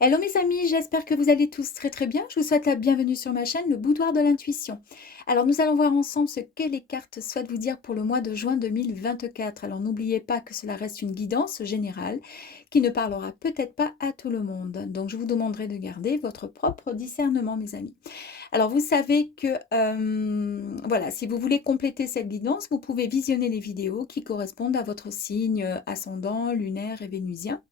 Hello mes amis, j'espère que vous allez tous très bien. Je vous souhaite la bienvenue sur ma chaîne, le Boudoir de l'intuition. Alors nous allons voir ensemble ce que les cartes souhaitent vous dire pour le mois de juin 2024. Alors n'oubliez pas que cela reste une guidance générale qui ne parlera peut-être pas à tout le monde. Donc je vous demanderai de garder votre propre discernement mes amis. Alors vous savez que voilà, si vous voulez compléter cette guidance, vous pouvez visionner les vidéos qui correspondent à votre signe ascendant, lunaire et vénusien.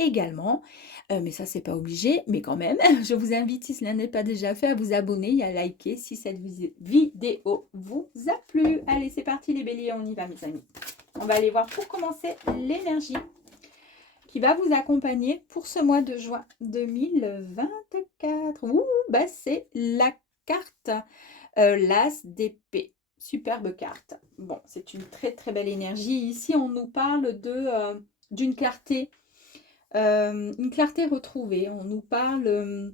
Également, mais ça c'est pas obligé, mais quand même, je vous invite, si cela n'est pas déjà fait, à vous abonner et à liker si cette vidéo vous a plu. Allez, c'est parti les béliers, on y va mes amis. On va aller voir pour commencer l'énergie qui va vous accompagner pour ce mois de juin 2024. Ouh, bah c'est la carte l'As d'épée. Superbe carte. Bon, c'est une très belle énergie. Ici, on nous parle d'une clarté. Une clarté retrouvée. On nous parle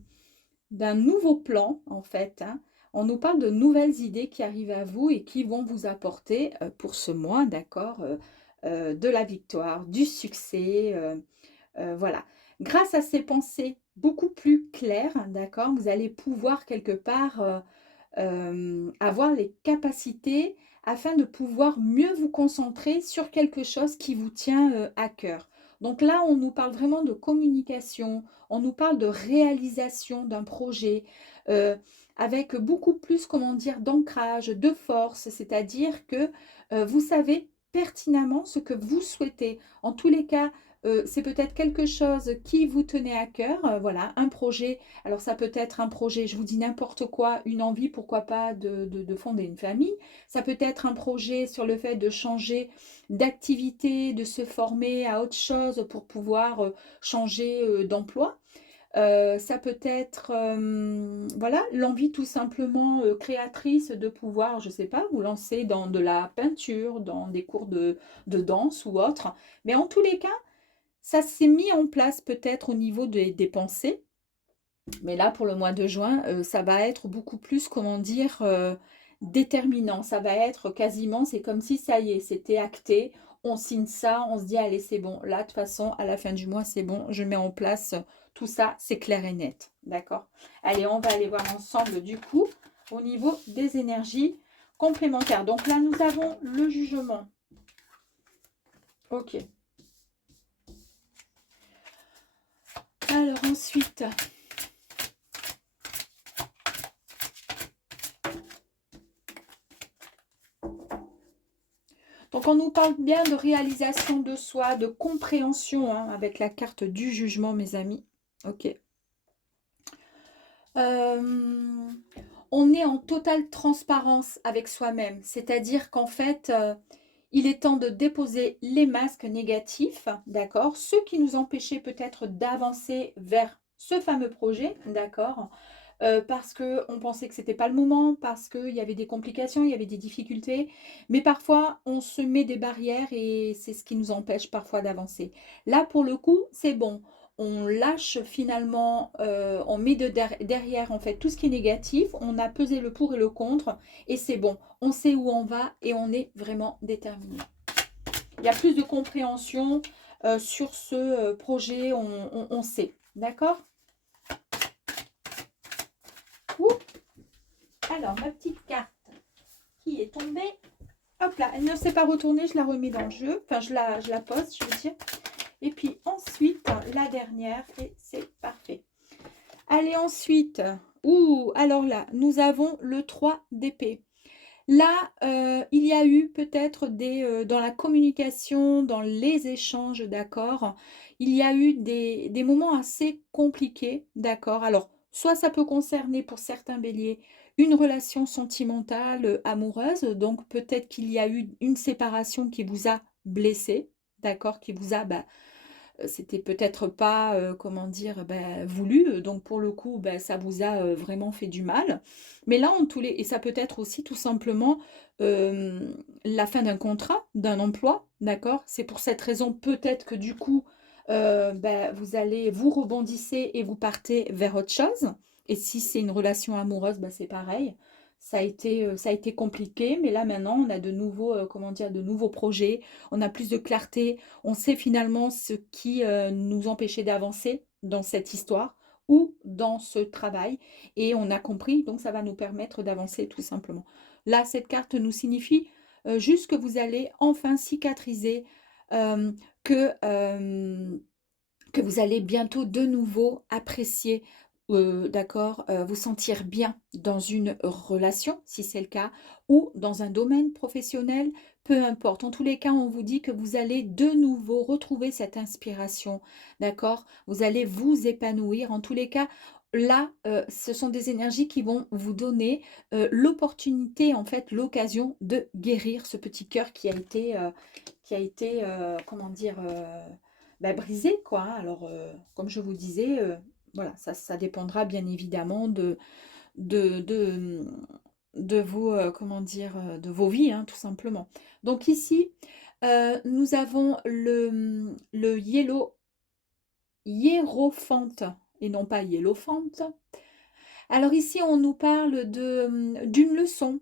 d'un nouveau plan, en fait. Hein. On nous parle de nouvelles idées qui arrivent à vous et qui vont vous apporter pour ce mois, d'accord, de la victoire, du succès. Voilà. Grâce à ces pensées beaucoup plus claires, d'accord, vous allez pouvoir quelque part avoir les capacités afin de pouvoir mieux vous concentrer sur quelque chose qui vous tient à cœur. Donc là, on nous parle vraiment de communication, on nous parle de réalisation d'un projet avec beaucoup plus, comment dire, d'ancrage, de force, c'est-à-dire que vous savez pertinemment ce que vous souhaitez. En tous les cas, c'est peut-être quelque chose qui vous tenait à cœur, voilà, un projet. Alors ça peut être un projet, je vous dis n'importe quoi, une envie, pourquoi pas, de fonder une famille. Ça peut être un projet sur le fait de changer d'activité, de se former à autre chose pour pouvoir changer d'emploi. Ça peut être voilà, l'envie tout simplement créatrice de pouvoir, je ne sais pas, vous lancer dans de la peinture, dans des cours de danse ou autre. Mais en tous les cas, ça s'est mis en place peut-être au niveau des pensées. Mais là, pour le mois de juin, ça va être beaucoup plus, comment dire, déterminant. Ça va être quasiment, c'est comme si ça y est, c'était acté. On signe ça, on se dit, allez, c'est bon. Là, de toute façon, à la fin du mois, c'est bon. Je mets en place tout ça, c'est clair et net. D'accord? Allez, on va aller voir ensemble, du coup, au niveau des énergies complémentaires. Donc là, nous avons le jugement. Ok. Alors ensuite, donc on nous parle bien de réalisation de soi, de compréhension hein, avec la carte du jugement, mes amis. Ok. On est en totale transparence avec soi-même, c'est-à-dire qu'en fait, il est temps de déposer les masques négatifs, d'accord, ceux qui nous empêchaient peut-être d'avancer vers ce fameux projet, d'accord, parce qu'on pensait que c'était pas le moment, parce qu'il y avait des complications, il y avait des difficultés. Mais parfois, on se met des barrières et c'est ce qui nous empêche parfois d'avancer. Là, pour le coup, c'est bon. On lâche finalement, on met derrière en fait tout ce qui est négatif. On a pesé le pour et le contre et c'est bon. On sait où on va et on est vraiment déterminé. Il y a plus de compréhension sur ce projet, on sait. D'accord? Alors, ma petite carte qui est tombée. Hop là, elle ne s'est pas retournée, je la remets dans le jeu. Enfin, je la pose, je veux dire. Et puis ensuite, la dernière, et c'est parfait. Allez, ensuite. Ouh, alors là, nous avons le 3 d'épée. Là, il y a eu peut-être dans la communication, dans les échanges, d'accord, il y a eu des moments assez compliqués, d'accord. Alors, soit ça peut concerner pour certains béliers une relation sentimentale, amoureuse, donc peut-être qu'il y a eu une séparation qui vous a blessé, d'accord, qui vous a, bah, c'était peut-être pas, comment dire, bah, voulu, donc pour le coup, bah, ça vous a vraiment fait du mal. Mais là, et ça peut être aussi tout simplement la fin d'un contrat, d'un emploi, d'accord? C'est pour cette raison peut-être que du coup, bah, vous rebondissez et vous partez vers autre chose. Et si c'est une relation amoureuse, bah, c'est pareil. Ça a été compliqué, mais là maintenant, on a de nouveaux, comment dire, de nouveaux projets, on a plus de clarté, on sait finalement ce qui nous empêchait d'avancer, dans cette histoire ou dans ce travail. Et on a compris, donc ça va nous permettre d'avancer tout simplement. Là, cette carte nous signifie juste que vous allez enfin cicatriser, euh, que, euh, que vous allez bientôt de nouveau apprécier, d'accord, vous sentir bien dans une relation, si c'est le cas, ou dans un domaine professionnel, peu importe. En tous les cas, on vous dit que vous allez de nouveau retrouver cette inspiration, d'accord? Vous allez vous épanouir. En tous les cas, là, ce sont des énergies qui vont vous donner l'opportunité, en fait, l'occasion de guérir ce petit cœur qui a été, comment dire, bah, brisé, quoi, hein. Alors, comme je vous disais, voilà, ça dépendra bien évidemment de, de, de vos, comment dire, de vos vies, hein, tout simplement. Donc ici, nous avons le hiérophante, et non pas hiérophante. Alors ici, on nous parle d'une leçon,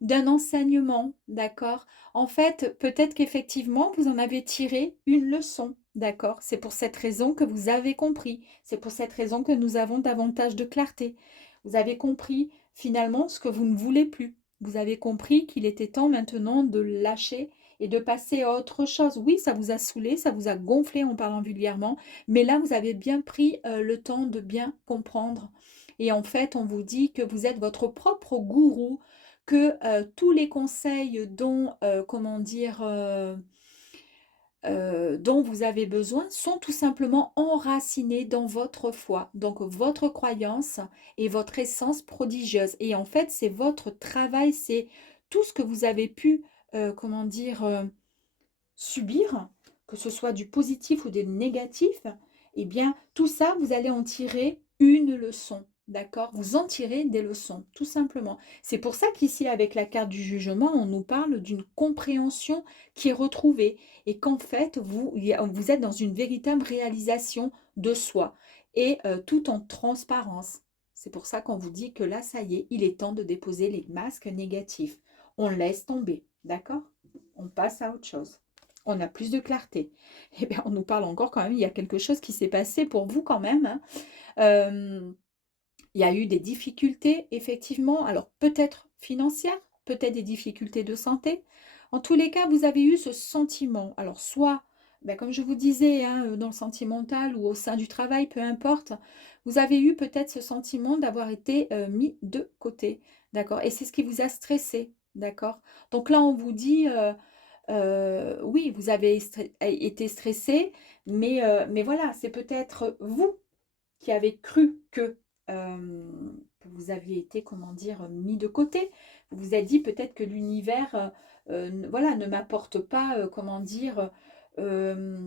d'un enseignement, d'accord? En fait, peut-être qu'effectivement, vous en avez tiré une leçon, d'accord? C'est pour cette raison que vous avez compris. C'est pour cette raison que nous avons davantage de clarté. Vous avez compris finalement ce que vous ne voulez plus. Vous avez compris qu'il était temps maintenant de lâcher et de passer à autre chose. Oui, ça vous a saoulé, ça vous a gonflé en parlant vulgairement, mais là, vous avez bien pris le temps de bien comprendre et en fait, on vous dit que vous êtes votre propre gourou, que tous les conseils dont, comment dire, dont vous avez besoin sont tout simplement enracinés dans votre foi, donc votre croyance et votre essence prodigieuse. Et en fait, c'est votre travail, c'est tout ce que vous avez pu, comment dire, subir, que ce soit du positif ou du négatif, eh bien, tout ça, vous allez en tirer une leçon. D'accord? Vous en tirez des leçons, tout simplement. C'est pour ça qu'ici, avec la carte du jugement, on nous parle d'une compréhension qui est retrouvée et qu'en fait, vous êtes dans une véritable réalisation de soi et tout en transparence. C'est pour ça qu'on vous dit que là, ça y est, il est temps de déposer les masques négatifs. On laisse tomber, d'accord? On passe à autre chose. On a plus de clarté. Eh bien, on nous parle encore quand même, il y a quelque chose qui s'est passé pour vous quand même, hein. Euh, il y a eu des difficultés, effectivement, alors peut-être financières, peut-être des difficultés de santé. En tous les cas, vous avez eu ce sentiment. Alors, soit, ben, comme je vous disais, hein, dans le sentimental ou au sein du travail, peu importe, vous avez eu peut-être ce sentiment d'avoir été mis de côté. D'accord? Et c'est ce qui vous a stressé. D'accord? Donc là, on vous dit, oui, vous avez été stressé, mais voilà, c'est peut-être vous qui avez cru que vous aviez été, comment dire, mis de côté. Vous vous êtes dit peut-être que l'univers, voilà, ne m'apporte pas, comment dire, euh,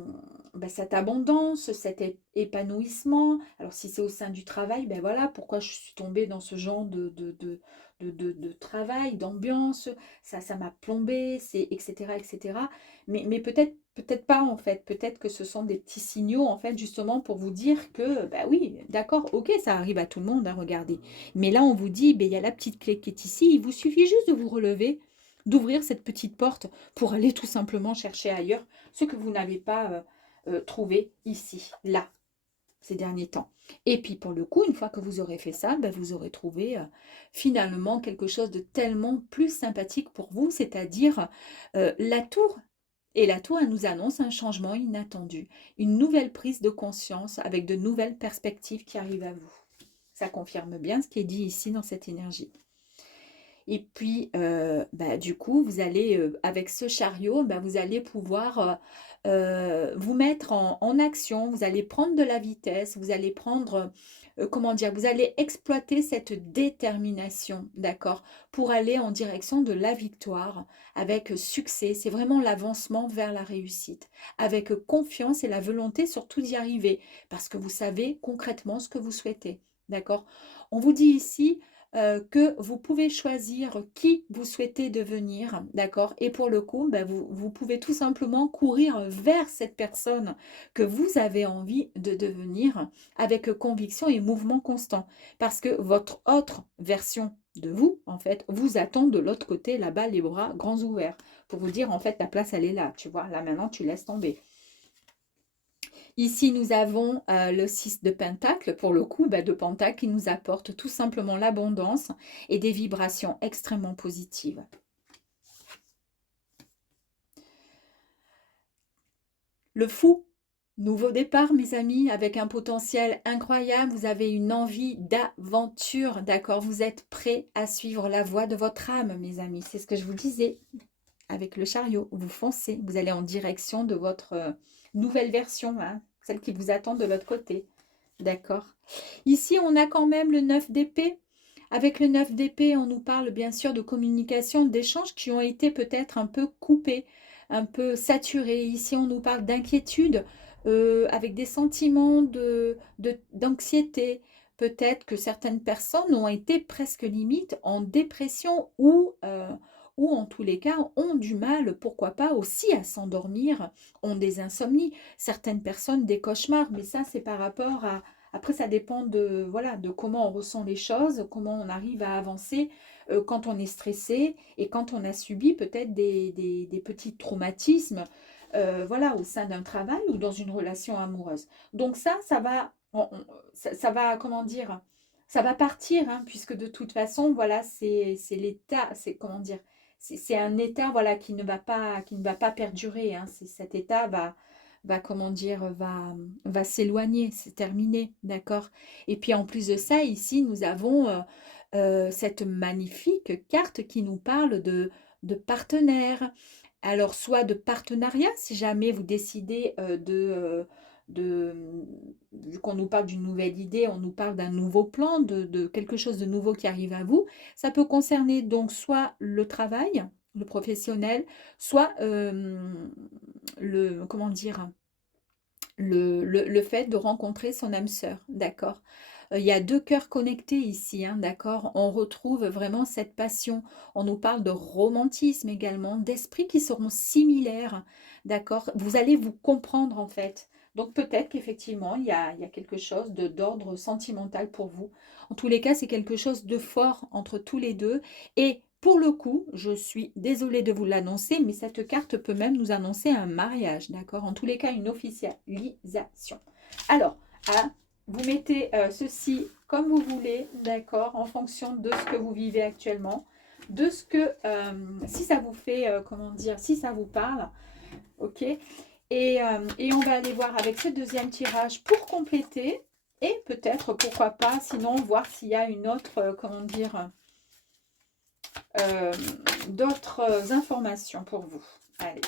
ben, cette abondance, cet épanouissement. Alors si c'est au sein du travail, ben voilà, pourquoi je suis tombée dans ce genre de travail, d'ambiance, ça m'a plombé, c'est etc. etc. Mais peut-être pas en fait, peut-être que ce sont des petits signaux en fait justement pour vous dire que bah oui, d'accord, ok, ça arrive à tout le monde, hein, regardez. Mais là on vous dit, ben, il y a la petite clé qui est ici, il vous suffit juste de vous relever, d'ouvrir cette petite porte pour aller tout simplement chercher ailleurs ce que vous n'avez pas trouvé ici, là, ces derniers temps. Et puis pour le coup, une fois que vous aurez fait ça, ben, vous aurez trouvé finalement quelque chose de tellement plus sympathique pour vous, c'est-à-dire la tour. Et la tour, elle nous annonce un changement inattendu, une nouvelle prise de conscience avec de nouvelles perspectives qui arrivent à vous. Ça confirme bien ce qui est dit ici dans cette énergie. Et puis, bah, du coup, vous allez, avec ce chariot, bah, vous allez pouvoir vous mettre en action, vous allez prendre de la vitesse, vous allez prendre, comment dire, vous allez exploiter cette détermination, d'accord, pour aller en direction de la victoire avec succès. C'est vraiment l'avancement vers la réussite, avec confiance et la volonté surtout d'y arriver, parce que vous savez concrètement ce que vous souhaitez, d'accord. On vous dit ici que vous pouvez choisir qui vous souhaitez devenir, d'accord? Et pour le coup, ben, vous pouvez tout simplement courir vers cette personne que vous avez envie de devenir avec conviction et mouvement constant. Parce que votre autre version de vous, en fait, vous attend de l'autre côté, là-bas, les bras grands ouverts, pour vous dire, en fait, la place, elle est là, tu vois, là, maintenant, tu laisses tomber. Ici, nous avons le 6 de Pentacle, pour le coup, de Pentacle, qui nous apporte tout simplement l'abondance et des vibrations extrêmement positives. Le fou, nouveau départ, mes amis, avec un potentiel incroyable. Vous avez une envie d'aventure, d'accord? Vous êtes prêts à suivre la voie de votre âme, mes amis. C'est ce que je vous disais avec le chariot. Vous foncez, vous allez en direction de votre nouvelle version, hein, celle qui vous attend de l'autre côté. D'accord. Ici, on a quand même le 9 d'épée. Avec le 9 d'épée, on nous parle bien sûr de communication, d'échanges qui ont été peut-être un peu coupés, un peu saturés. Ici, on nous parle d'inquiétude, avec des sentiments d'anxiété. Peut-être que certaines personnes ont été presque limite en dépression ou en tous les cas ont du mal, pourquoi pas, aussi à s'endormir, ont des insomnies. Certaines personnes des cauchemars, mais ça, c'est par rapport à... Après, ça dépend de, voilà, de comment on ressent les choses, comment on arrive à avancer quand on est stressé et quand on a subi peut-être des petits traumatismes voilà, au sein d'un travail ou dans une relation amoureuse. Donc ça va, ça va, comment dire, ça va partir, hein, puisque de toute façon, voilà, c'est l'état, c'est comment dire, c'est un état, voilà, qui ne va pas perdurer, hein. Cet état va comment dire, va s'éloigner, c'est terminé, d'accord? Et puis en plus de ça, ici, nous avons cette magnifique carte qui nous parle de partenaires. Alors, soit de partenariat, si jamais vous décidez vu qu'on nous parle d'une nouvelle idée, on nous parle d'un nouveau plan, de quelque chose de nouveau qui arrive à vous. Ça peut concerner donc soit le travail, le professionnel, soit comment dire, le fait de rencontrer son âme sœur, d'accord? Il y a deux cœurs connectés ici, hein, d'accord? On retrouve vraiment cette passion. On nous parle de romantisme également, d'esprits qui seront similaires, d'accord? Vous allez vous comprendre en fait. Donc peut-être qu'effectivement, il y a quelque chose d'ordre sentimental pour vous. En tous les cas, c'est quelque chose de fort entre tous les deux. Et pour le coup, je suis désolée de vous l'annoncer, mais cette carte peut même nous annoncer un mariage, d'accord? En tous les cas, une officialisation. Alors, hein, vous mettez ceci comme vous voulez, d'accord, en fonction de ce que vous vivez actuellement, de ce que, si ça vous fait, comment dire, si ça vous parle, ok? Et on va aller voir avec ce deuxième tirage pour compléter, et peut-être, pourquoi pas, sinon, voir s'il y a une autre, comment dire, d'autres informations pour vous. Allez.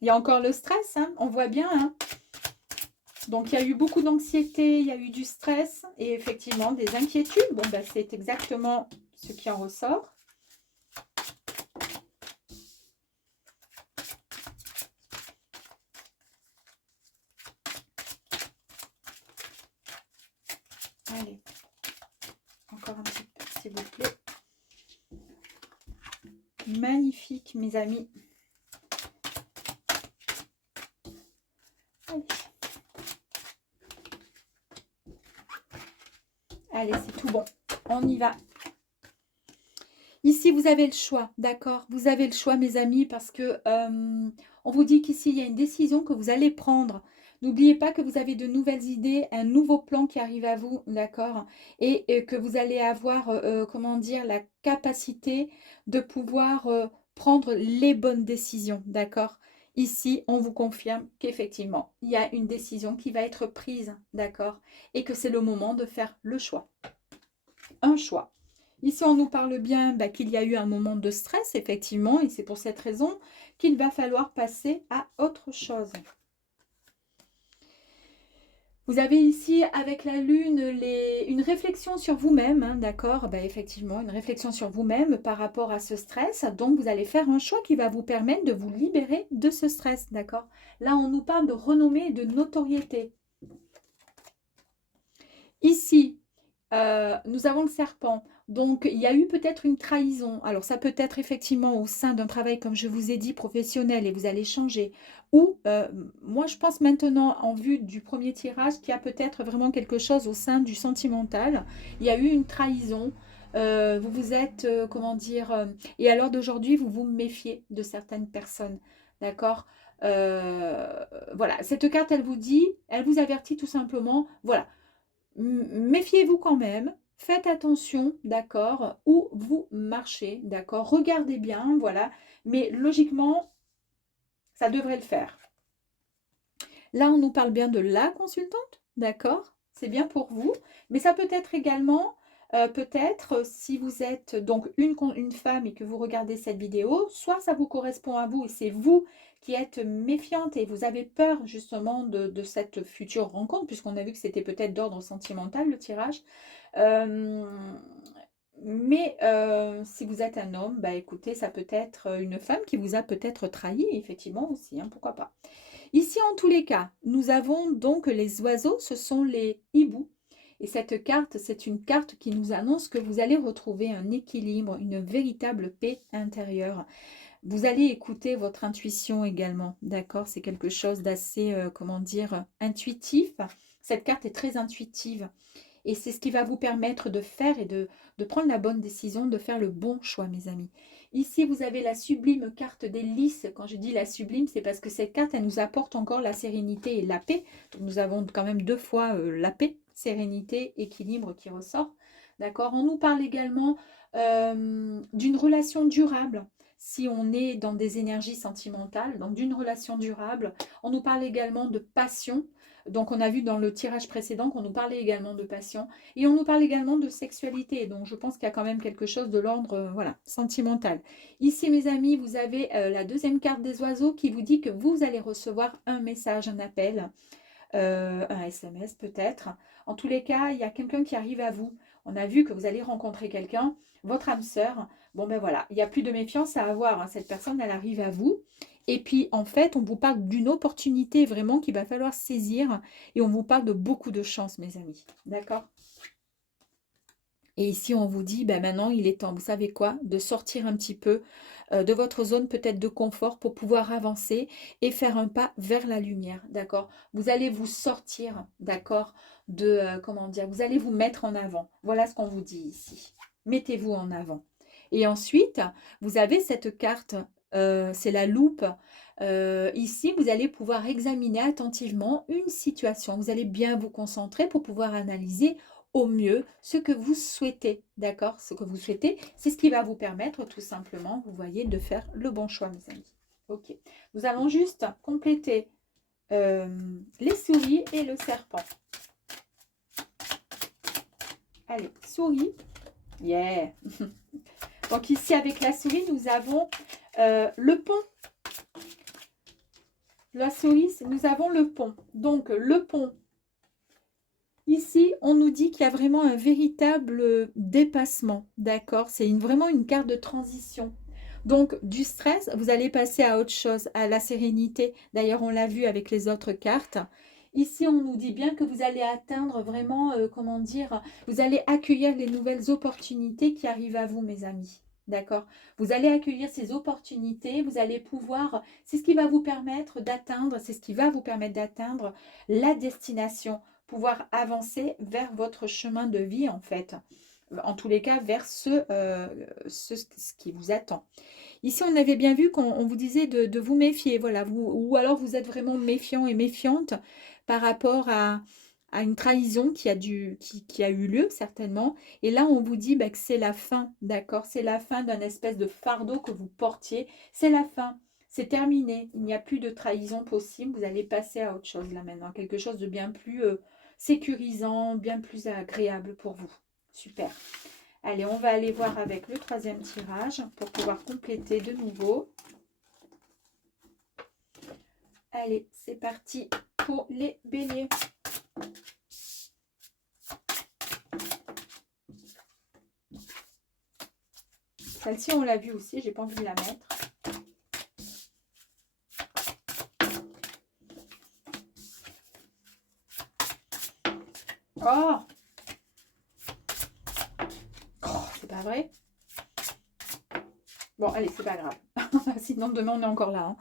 Il y a encore le stress, hein, on voit bien, hein. Donc, il y a eu beaucoup d'anxiété, il y a eu du stress et effectivement des inquiétudes. Bon, ben, c'est exactement ce qui en ressort. Allez, encore un petit peu, s'il vous plaît. Magnifique, mes amis. Allez. Allez, c'est tout bon. On y va. Ici, vous avez le choix, d'accord? Vous avez le choix, mes amis, parce que on vous dit qu'ici, il y a une décision que vous allez prendre. N'oubliez pas que vous avez de nouvelles idées, un nouveau plan qui arrive à vous, d'accord? Et que vous allez avoir, comment dire, la capacité de pouvoir prendre les bonnes décisions, d'accord? Ici, on vous confirme qu'effectivement, il y a une décision qui va être prise, d'accord? Et que c'est le moment de faire le choix. Un choix. Ici, on nous parle bien qu'il y a eu un moment de stress, effectivement, et c'est pour cette raison qu'il va falloir passer à autre chose. Vous avez ici, avec la lune, une réflexion sur vous-même, hein, d'accord? Effectivement, une réflexion sur vous-même par rapport à ce stress. Donc, vous allez faire un choix qui va vous permettre de vous libérer de ce stress, d'accord? Là, on nous parle de renommée et de notoriété. Ici, nous avons le serpent. Donc, il y a eu peut-être une trahison. Alors, ça peut être effectivement au sein d'un travail, comme je vous ai dit, professionnel, et vous allez changer. Ou, moi, je pense maintenant, en vue du premier tirage, qu'il y a peut-être vraiment quelque chose au sein du sentimental. Il y a eu une trahison. Vous vous êtes, comment dire, et alors d'aujourd'hui, vous vous méfiez de certaines personnes. D'accord? Voilà, cette carte, elle vous dit, elle vous avertit tout simplement, voilà, méfiez-vous quand même, faites attention, d'accord, où vous marchez, d'accord, regardez bien, voilà, mais logiquement, ça devrait le faire. Là, on nous parle bien de la consultante, d'accord? C'est bien pour vous, mais ça peut être également, peut-être si vous êtes donc une femme et que vous regardez cette vidéo, soit ça vous correspond à vous et c'est vous qui êtes méfiante et vous avez peur justement de cette future rencontre, puisqu'on a vu que c'était peut-être d'ordre sentimental le tirage. Euh, mais si vous êtes un homme, bah écoutez, ça peut être une femme qui vous a peut-être trahi, effectivement aussi, hein, pourquoi pas. Ici, en tous les cas, nous avons donc les oiseaux, ce sont les hiboux. Et cette carte, c'est une carte qui nous annonce que vous allez retrouver un équilibre, une véritable paix intérieure. Vous allez écouter votre intuition également, d'accord? C'est quelque chose d'assez, comment dire, intuitif. Cette carte est très intuitive. Et c'est ce qui va vous permettre de faire et de prendre la bonne décision, de faire le bon choix, mes amis. Ici, vous avez la sublime carte des lys. Quand je dis la sublime, c'est parce que cette carte, elle nous apporte encore la sérénité et la paix. Donc, nous avons quand même deux fois la paix, sérénité, équilibre qui ressort. D'accord? On nous parle également d'une relation durable. Si on est dans des énergies sentimentales, donc d'une relation durable. On nous parle également de passion. Donc, on a vu dans le tirage précédent qu'on nous parlait également de passion et on nous parle également de sexualité. Donc, je pense qu'il y a quand même quelque chose de l'ordre voilà, sentimental. Ici, mes amis, vous avez la deuxième carte des oiseaux qui vous dit que vous allez recevoir un message, un appel, un SMS peut-être. En tous les cas, il y a quelqu'un qui arrive à vous. On a vu que vous allez rencontrer quelqu'un, votre âme sœur. Bon, ben voilà, il n'y a plus de méfiance à avoir, hein. Cette personne, elle arrive à vous. Et puis, en fait, on vous parle d'une opportunité vraiment qu'il va falloir saisir. Et on vous parle de beaucoup de chance, mes amis. D'accord? Et ici, on vous dit, ben maintenant, il est temps, vous savez quoi, de sortir un petit peu de votre zone peut-être de confort pour pouvoir avancer et faire un pas vers la lumière, d'accord? Vous allez vous sortir, d'accord, de, comment dire, vous allez vous mettre en avant. Voilà ce qu'on vous dit ici. Mettez-vous en avant. Et ensuite, vous avez cette carte, c'est la loupe. Ici, vous allez pouvoir examiner attentivement une situation. Vous allez bien vous concentrer pour pouvoir analyser au mieux ce que vous souhaitez, d'accord? Ce que vous souhaitez, c'est ce qui va vous permettre tout simplement, vous voyez, de faire le bon choix, mes amis. Ok, nous allons juste compléter les souris et le serpent. Allez, souris. Yeah. Donc ici, avec la souris, nous avons le pont. La souris, nous avons le pont. Donc, le pont. Ici, on nous dit qu'il y a vraiment un véritable dépassement, d'accord? C'est vraiment une carte de transition. Donc, du stress, vous allez passer à autre chose, à la sérénité. D'ailleurs, on l'a vu avec les autres cartes. Ici, on nous dit bien que vous allez atteindre vraiment, comment dire, vous allez accueillir les nouvelles opportunités qui arrivent à vous, mes amis. D'accord? Vous allez accueillir ces opportunités, vous allez pouvoir, c'est ce qui va vous permettre d'atteindre, c'est ce qui va vous permettre d'atteindre la destination, pouvoir avancer vers votre chemin de vie, en fait. En tous les cas, vers ce qui vous attend. Ici, on avait bien vu qu'on vous disait de vous méfier, voilà, ou alors vous êtes vraiment méfiant et méfiante par rapport à une trahison qui a eu lieu, certainement. Et là, on vous dit bah, que c'est la fin, d'accord? C'est la fin d'un espèce de fardeau que vous portiez. C'est la fin. C'est terminé. Il n'y a plus de trahison possible. Vous allez passer à autre chose là maintenant. Quelque chose de bien plus sécurisant, bien plus agréable pour vous. Super. Allez, on va aller voir avec le troisième tirage pour pouvoir compléter de nouveau. Allez, c'est parti pour les béliers. Celle-ci, on l'a vue aussi, j'ai pas envie de la mettre. Oh, c'est pas vrai. Bon, allez, c'est pas grave. Sinon, demain, on est encore là. Hein.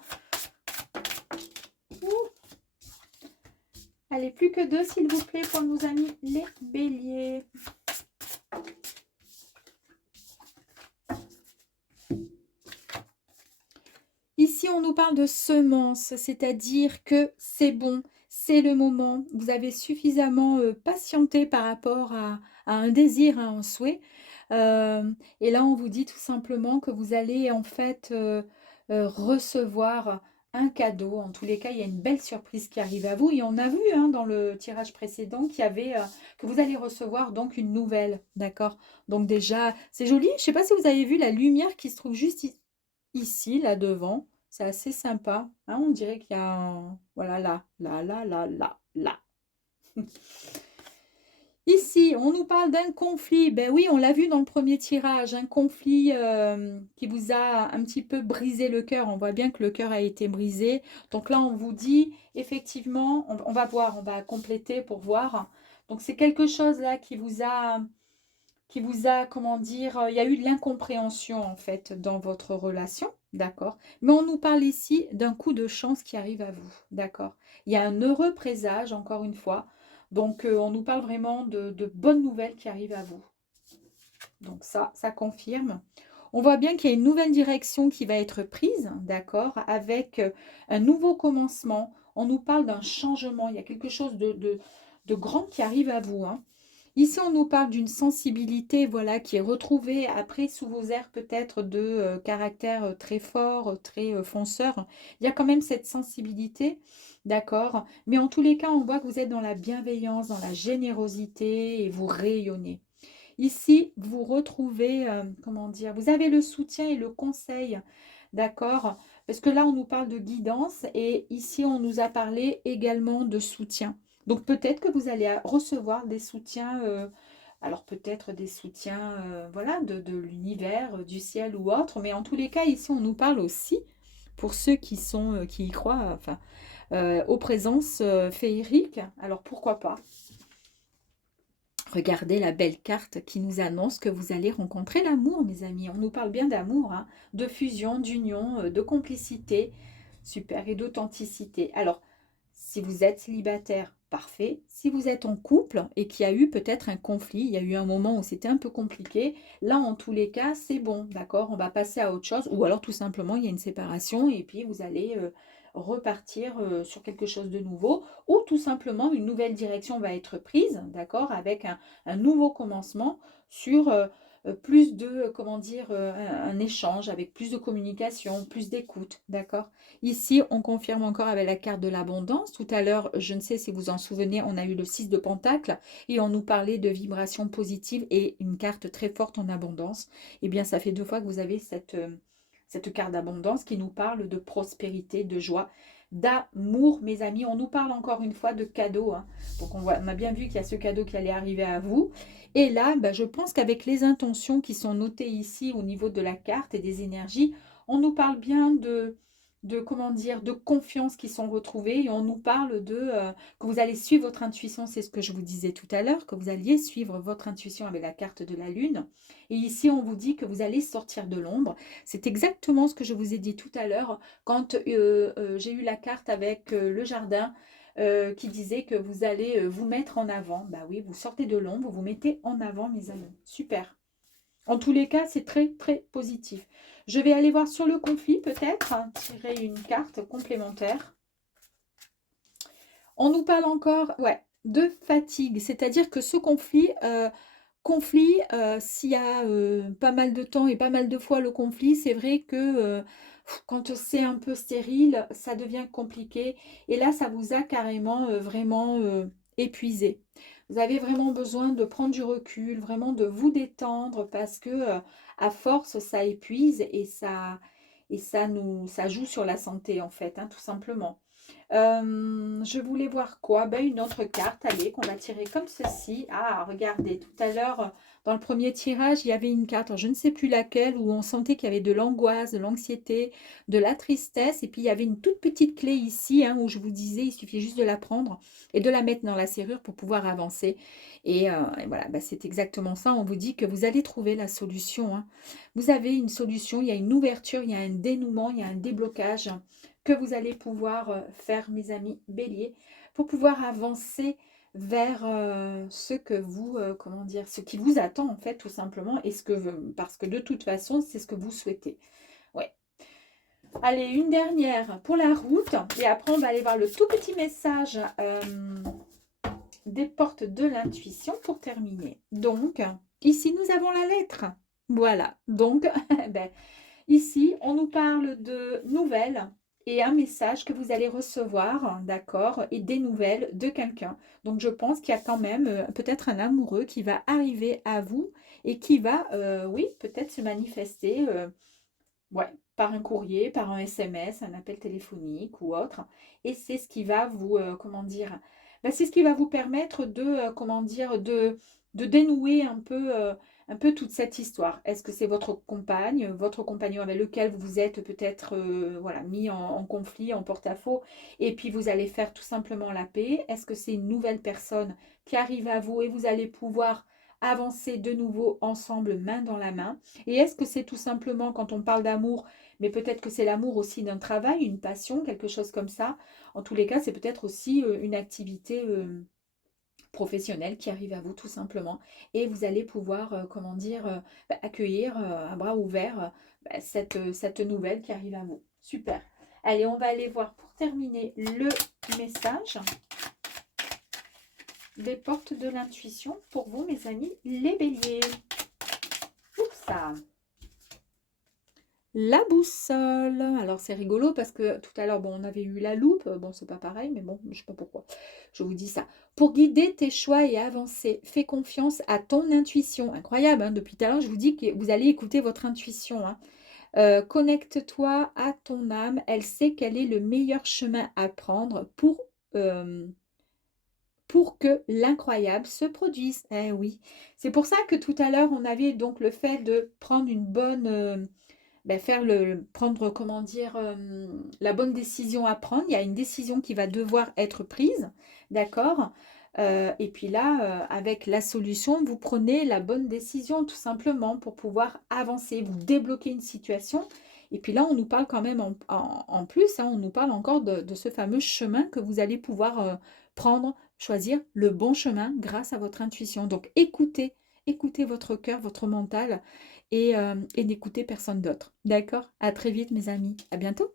Allez, plus que 2, s'il vous plaît, pour nos amis les béliers. Ici, Ici, on nous parle de semences, c'est-à-dire que c'est bon, c'est le moment. Vous avez suffisamment patienté par rapport à un désir, à un souhait. Et là, on vous dit tout simplement que vous allez en fait recevoir un cadeau. En tous les cas, il y a une belle surprise qui arrive à vous. Et on a vu hein, dans le tirage précédent qu'il y avait que vous allez recevoir donc une nouvelle, d'accord? Donc déjà, c'est joli. Je ne sais pas si vous avez vu la lumière qui se trouve juste ici, là devant. C'est assez sympa. Hein, on dirait qu'il y a un... Voilà, là, là, là, là, là, là. Ici, on nous parle d'un conflit. Ben oui, on l'a vu dans le premier tirage, un conflit qui vous a un petit peu brisé le cœur. On voit bien que le cœur a été brisé. Donc là, on vous dit, effectivement, on va voir, on va compléter pour voir. Donc c'est quelque chose là qui vous a, comment dire, il y a eu de l'incompréhension en fait dans votre relation, d'accord? Mais on nous parle ici d'un coup de chance qui arrive à vous, d'accord? Il y a un heureux présage, encore une fois. Donc, on nous parle vraiment de bonnes nouvelles qui arrivent à vous. Donc ça confirme. On voit bien qu'il y a une nouvelle direction qui va être prise, d'accord? Avec un nouveau commencement. On nous parle d'un changement. Il y a quelque chose de grand qui arrive à vous, hein. Ici, on nous parle d'une sensibilité, voilà, qui est retrouvée après sous vos airs peut-être de caractère très fort, très fonceur. Il y a quand même cette sensibilité, d'accord? Mais en tous les cas, on voit que vous êtes dans la bienveillance, dans la générosité et vous rayonnez. Ici, vous retrouvez, comment dire, vous avez le soutien et le conseil, d'accord? Parce que là, on nous parle de guidance et ici, on nous a parlé également de soutien. Donc, peut-être que vous allez recevoir des soutiens, alors peut-être des soutiens, voilà, de l'univers, du ciel ou autre. Mais en tous les cas, ici, on nous parle aussi, pour ceux qui y croient, enfin, aux présences féeriques. Alors, pourquoi pas? Regardez la belle carte qui nous annonce que vous allez rencontrer l'amour, mes amis. On nous parle bien d'amour, hein, de fusion, d'union, de complicité, super, et d'authenticité. Alors, si vous êtes célibataire, parfait. Si vous êtes en couple et qu'il y a eu peut-être un conflit, il y a eu un moment où c'était un peu compliqué, là, en tous les cas, c'est bon, d'accord? On va passer à autre chose. Ou alors, tout simplement, il y a une séparation et puis vous allez repartir sur quelque chose de nouveau. Ou tout simplement, une nouvelle direction va être prise, d'accord? Avec un nouveau commencement sur plus de, comment dire, un échange, avec plus de communication, plus d'écoute, d'accord? Ici, on confirme encore avec la carte de l'abondance. Tout à l'heure, je ne sais si vous en souvenez, on a eu le 6 de Pentacle et on nous parlait de vibrations positives et une carte très forte en abondance. Eh bien, ça fait 2 fois que vous avez cette carte d'abondance qui nous parle de prospérité, de joie, d'amour, mes amis. On nous parle encore une fois de cadeau, hein. Donc, on a bien vu qu'il y a ce cadeau qui allait arriver à vous. Et là, bah, je pense qu'avec les intentions qui sont notées ici au niveau de la carte et des énergies, on nous parle bien comment dire, de confiance qui sont retrouvées et on nous parle que vous allez suivre votre intuition, c'est ce que je vous disais tout à l'heure, que vous alliez suivre votre intuition avec la carte de la lune. Et ici, on vous dit que vous allez sortir de l'ombre. C'est exactement ce que je vous ai dit tout à l'heure quand j'ai eu la carte avec le jardin qui disait que vous allez vous mettre en avant. Bah oui, vous sortez de l'ombre, vous vous mettez en avant, mes amis. Super. En tous les cas, c'est très, très positif. Je vais aller voir sur le conflit, peut-être, hein, tirer une carte complémentaire. On nous parle encore ouais, de fatigue, c'est-à-dire que ce conflit, s'il y a pas mal de temps et pas mal de fois le conflit, c'est vrai que quand c'est un peu stérile, ça devient compliqué. Et là, ça vous a carrément vraiment épuisé. Vous avez vraiment besoin de prendre du recul, vraiment de vous détendre parce que à force, ça épuise et ça joue sur la santé en fait, hein, tout simplement. Je voulais voir quoi? Ben, une autre carte, allez, qu'on va tirer comme ceci. Ah, regardez, tout à l'heure, dans le premier tirage, il y avait une carte, alors je ne sais plus laquelle, où on sentait qu'il y avait de l'angoisse, de l'anxiété, de la tristesse. Et puis, il y avait une toute petite clé ici, hein, où je vous disais, il suffit juste de la prendre et de la mettre dans la serrure pour pouvoir avancer. Et voilà, ben, c'est exactement ça. On vous dit que vous allez trouver la solution, hein. Vous avez une solution, il y a une ouverture, il y a un dénouement, il y a un déblocage que vous allez pouvoir faire, mes amis béliers, pour pouvoir avancer vers ce que vous, comment dire, ce qui vous attend en fait tout simplement, parce que de toute façon, c'est ce que vous souhaitez. Ouais. Allez, une dernière pour la route. Et après, on va aller voir le tout petit message des portes de l'intuition pour terminer. Donc, ici, nous avons la lettre. Voilà. Donc, ben, ici, on nous parle de nouvelles et un message que vous allez recevoir, d'accord, et des nouvelles de quelqu'un. Donc, je pense qu'il y a quand même peut-être un amoureux qui va arriver à vous et qui va, oui, peut-être se manifester, ouais, par un courrier, par un SMS, un appel téléphonique ou autre. Et c'est ce qui va vous, comment dire, ben, c'est ce qui va vous permettre de, comment dire, de dénouer un peu toute cette histoire. Est-ce que c'est votre compagne, votre compagnon avec lequel vous êtes peut-être voilà, mis en conflit, en porte-à-faux, et puis vous allez faire tout simplement la paix? Est-ce que c'est une nouvelle personne qui arrive à vous et vous allez pouvoir avancer de nouveau ensemble, main dans la main? Et est-ce que c'est tout simplement quand on parle d'amour, mais peut-être que c'est l'amour aussi d'un travail, une passion, quelque chose comme ça. En tous les cas, c'est peut-être aussi une activité professionnelle qui arrive à vous tout simplement. Et vous allez pouvoir, comment dire, bah, accueillir à bras ouverts bah, cette nouvelle qui arrive à vous. Super. Allez, on va aller voir pour terminer le message des portes de l'intuition pour vous, mes amis, les béliers. Oups, ça. La boussole. Alors c'est rigolo parce que tout à l'heure, bon, on avait eu la loupe. Bon, c'est pas pareil, mais bon, je sais pas pourquoi. Je vous dis ça. Pour guider tes choix et avancer, fais confiance à ton intuition. Incroyable, hein, depuis tout à l'heure, je vous dis que vous allez écouter votre intuition, hein. Connecte-toi à ton âme. Elle sait quel est le meilleur chemin à prendre pour que l'incroyable se produise. Eh oui. C'est pour ça que tout à l'heure, on avait donc le fait de prendre une bonne ben, prendre, comment dire, la bonne décision à prendre. Il y a une décision qui va devoir être prise, d'accord? Et puis là, avec la solution, vous prenez la bonne décision tout simplement pour pouvoir avancer, vous débloquer une situation. Et puis là, on nous parle quand même en plus, hein, on nous parle encore de ce fameux chemin que vous allez pouvoir prendre, choisir le bon chemin grâce à votre intuition. Donc écoutez, écoutez votre cœur, votre mental et n'écoutez personne d'autre. D'accord? À très vite, mes amis. À bientôt.